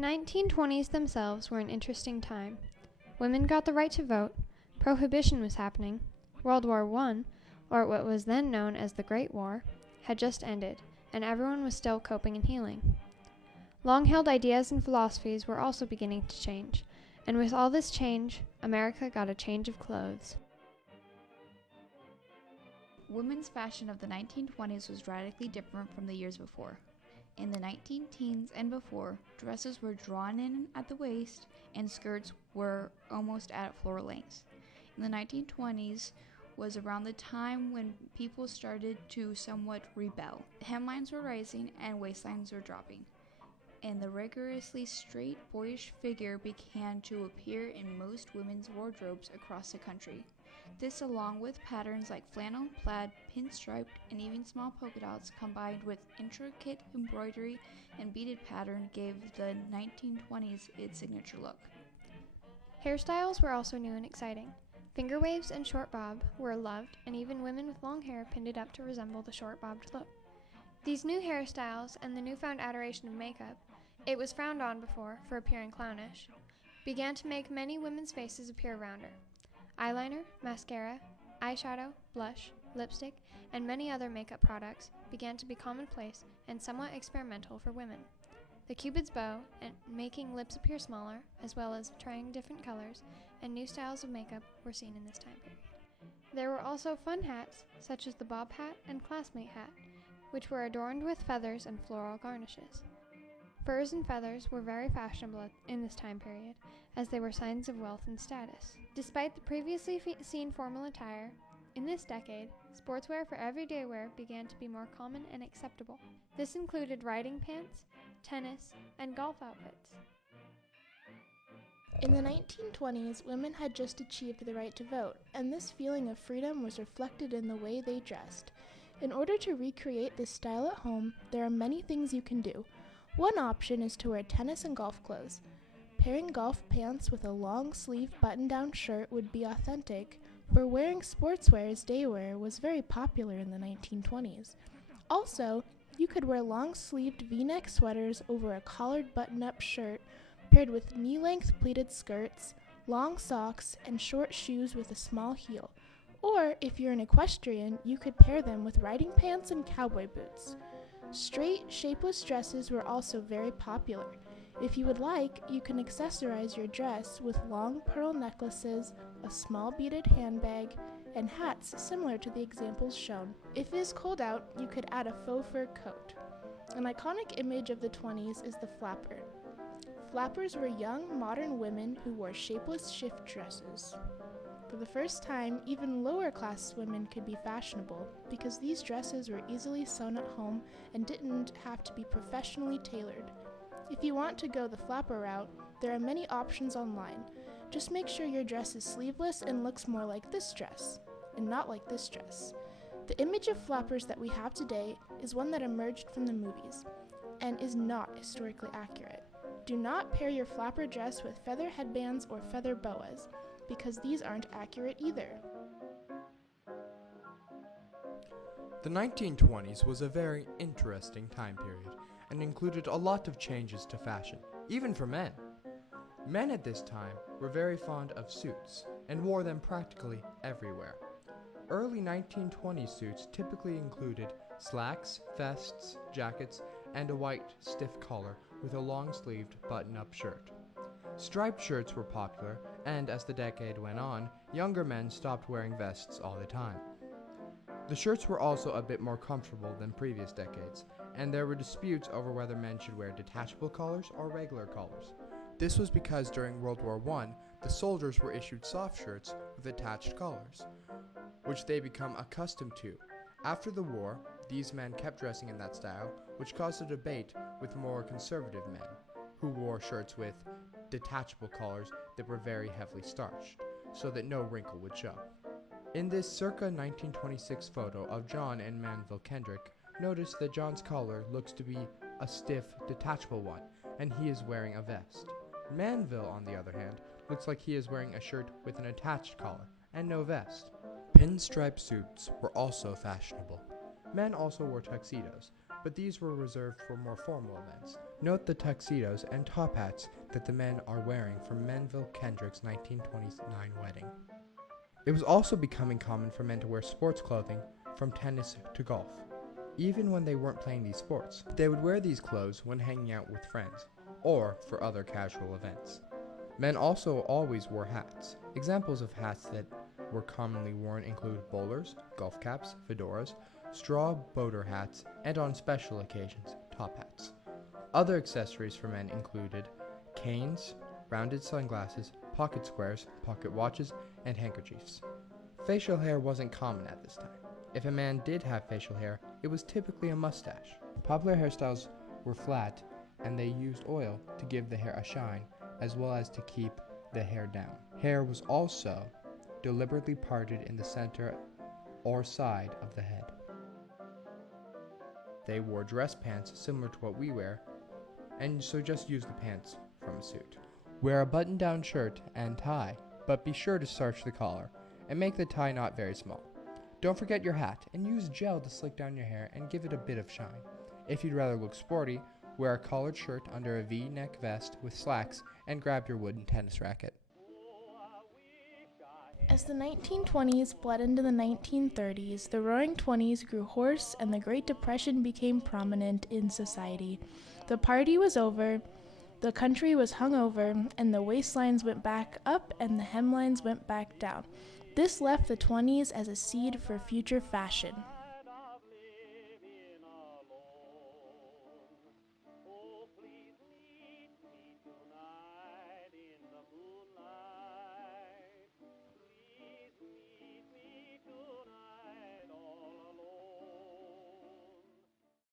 1920s themselves were an interesting time. Women got the right to vote, prohibition was happening, World War I, or what was then known as the Great War, had just ended, and everyone was still coping and healing. Long-held ideas and philosophies were also beginning to change, and with all this change, America got a change of clothes. Women's fashion of the 1920s was radically different from the years before. In the 19-teens and before, dresses were drawn in at the waist and skirts were almost at floor length. In the 1920s was around the time when people started to somewhat rebel. Hemlines were rising and waistlines were dropping, and the rigorously straight, boyish figure began to appear in most women's wardrobes across the country. This, along with patterns like flannel, plaid, pinstriped, and even small polka dots, combined with intricate embroidery and beaded pattern, gave the 1920s its signature look. Hairstyles were also new and exciting. Finger waves and short bob were loved, and even women with long hair pinned it up to resemble the short bobbed look. These new hairstyles and the newfound adoration of makeup, it was frowned on before for appearing clownish, began to make many women's faces appear rounder. Eyeliner, mascara, eyeshadow, blush, lipstick, and many other makeup products began to be commonplace and somewhat experimental for women. The Cupid's bow and making lips appear smaller, as well as trying different colors and new styles of makeup were seen in this time period. There were also fun hats, such as the bob hat and classmate hat, which were adorned with feathers and floral garnishes. Furs and feathers were very fashionable in this time period, as they were signs of wealth and status. Despite the previously seen formal attire, in this decade, sportswear for everyday wear began to be more common and acceptable. This included riding pants, tennis, and golf outfits. In the 1920s, women had just achieved the right to vote, and this feeling of freedom was reflected in the way they dressed. In order to recreate this style at home, there are many things you can do. One option is to wear tennis and golf clothes. Pairing golf pants with a long-sleeve button-down shirt would be authentic, for wearing sportswear as day wear was very popular in the 1920s. Also, you could wear long-sleeved V-neck sweaters over a collared button-up shirt, paired with knee-length pleated skirts, long socks, and short shoes with a small heel. Or, if you're an equestrian, you could pair them with riding pants and cowboy boots. Straight, shapeless dresses were also very popular. If you would like, you can accessorize your dress with long pearl necklaces, a small beaded handbag, and hats similar to the examples shown. If it is cold out, you could add a faux fur coat. An iconic image of the 20s is the flapper. Flappers were young, modern women who wore shapeless shift dresses. For the first time, even lower-class women could be fashionable because these dresses were easily sewn at home and didn't have to be professionally tailored. If you want to go the flapper route, there are many options online. Just make sure your dress is sleeveless and looks more like this dress, and not like this dress. The image of flappers that we have today is one that emerged from the movies, and is not historically accurate. Do not pair your flapper dress with feather headbands or feather boas, because these aren't accurate either. The 1920s was a very interesting time period and included a lot of changes to fashion, even for men. Men at this time were very fond of suits and wore them practically everywhere. Early 1920s suits typically included slacks, vests, jackets, and a white stiff collar with a long-sleeved button-up shirt. Striped shirts were popular, and as the decade went on, younger men stopped wearing vests all the time. The shirts were also a bit more comfortable than previous decades, and there were disputes over whether men should wear detachable collars or regular collars. This was because during World War I, the soldiers were issued soft shirts with attached collars, which they become accustomed to. After the war, these men kept dressing in that style, which caused a debate with more conservative men, who wore shirts with detachable collars that were very heavily starched, so that no wrinkle would show. In this circa 1926 photo of John and Manville Kendrick, notice that John's collar looks to be a stiff, detachable one, and he is wearing a vest. Manville, on the other hand, looks like he is wearing a shirt with an attached collar and no vest. Pinstripe suits were also fashionable. Men also wore tuxedos, but these were reserved for more formal events. Note the tuxedos and top hats that the men are wearing from Menville Kendrick's 1929 wedding. It was also becoming common for men to wear sports clothing from tennis to golf. Even when they weren't playing these sports, they would wear these clothes when hanging out with friends, or for other casual events. Men also always wore hats. Examples of hats that were commonly worn include bowlers, golf caps, fedoras, straw boater hats, and on special occasions, top hats. Other accessories for men included canes, rounded sunglasses, pocket squares, pocket watches, and handkerchiefs. Facial hair wasn't common at this time. If a man did have facial hair, it was typically a mustache. Popular hairstyles were flat, and they used oil to give the hair a shine, as well as to keep the hair down. Hair was also deliberately parted in the center or side of the head. They wore dress pants similar to what we wear, and so just use the pants from a suit. Wear a button-down shirt and tie, but be sure to starch the collar, and make the tie not very small. Don't forget your hat, and use gel to slick down your hair and give it a bit of shine. If you'd rather look sporty, wear a collared shirt under a V-neck vest with slacks, and grab your wooden tennis racket. As the 1920s bled into the 1930s, the Roaring Twenties grew hoarse and the Great Depression became prominent in society. The party was over, the country was hungover, and the waistlines went back up and the hemlines went back down. This left the 20s as a seed for future fashion.